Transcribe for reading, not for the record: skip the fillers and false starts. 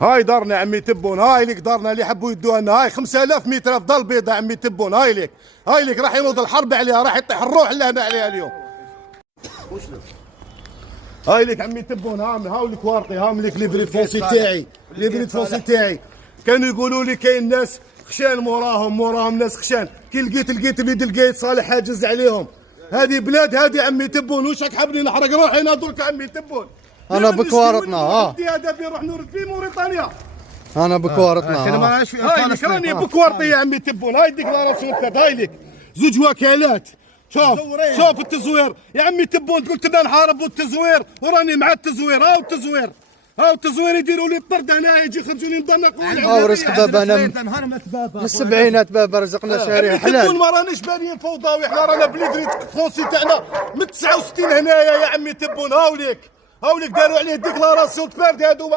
هاي دارنا عمي تبون، هاي لك دارنا اللي حبوا يدوها لنا، هاي 5000 متر افضل بيضة عمي تبون، هاي لك، هاي لك راح ينوض الحرب عليها، راح يطيح الروح اللي هنا عليها اليوم. هاي لك عمي تبون، هاو لك ورقي، هام لك ليبريد فونسي تاعي، ليبريد فونسي تاعي. كانوا يقولوا لي كاين ناس خشان موراهم ناس خشان، كي لقيت بيد القايد صالح حاجز عليهم. هذه بلاد هذه عمي تبون، وش راك حابني نحرق روحي ناظرك عمي تبون. انا بكوارتنا هذا بيروح نورد في موريتانيا. انا بكوارتنا هاي لك راني بكوارتي يا عمي تبون، هاي ديكلاراسيون تاع هاي لك زوج وكالات. شوف التزوير يا عمي تبون، قلت لنا نحاربوا التزوير وراني مع التزوير. هاو التزوير يديروا لي الطرد هنا، يجي يخرجوا لي مدنقون. هاو رزق بابا، انا من السبعينات بابا رزقنا شارع حلال. تبون ما راناش بانيين فوضاوي، حنا رانا بليدريت فونسي تاعنا من 69 هنايا يا عمي تبون. هاوليك داروا عليه ديكلاراسيون تبارد هادو